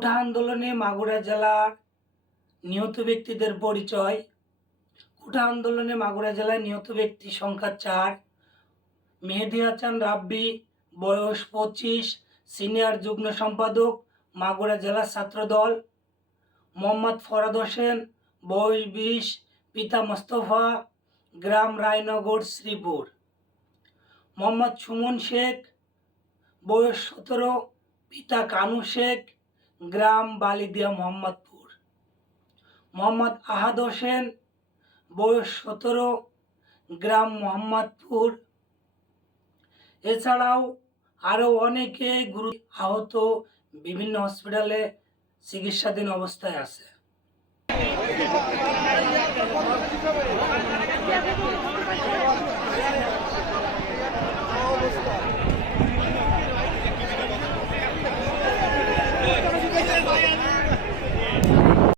কোটা আন্দোলনে মাগুরা জেলার নিহত ব্যক্তিদের পরিচয়। কোটা আন্দোলনে মাগুরা জেলায় নিহত ব্যক্তি সংখ্যা 4। মেহেদী হাসান রাব্বি, বয়স 25, সিনিয়র যুগ্ম সম্পাদক, মাগুরা জেলা ছাত্রদল। মোহাম্মদ ফরাদ হোসেন, বয়স 20, পিতা মোস্তফা, গ্রাম রায়নগর, শ্রীপুর। মোহাম্মদ সুমন শেখ, বয়স 17, পিতা কানু শেখ, গ্রাম বালিদিয়া, মোহাম্মদপুর। মোহাম্মদ আহাদ হোসেন, বয়স 17, গ্রাম মোহাম্মদপুর। এছাড়াও আরও অনেকে আহত বিভিন্ন হসপিটালে চিকিৎসাধীন অবস্থায় আছে।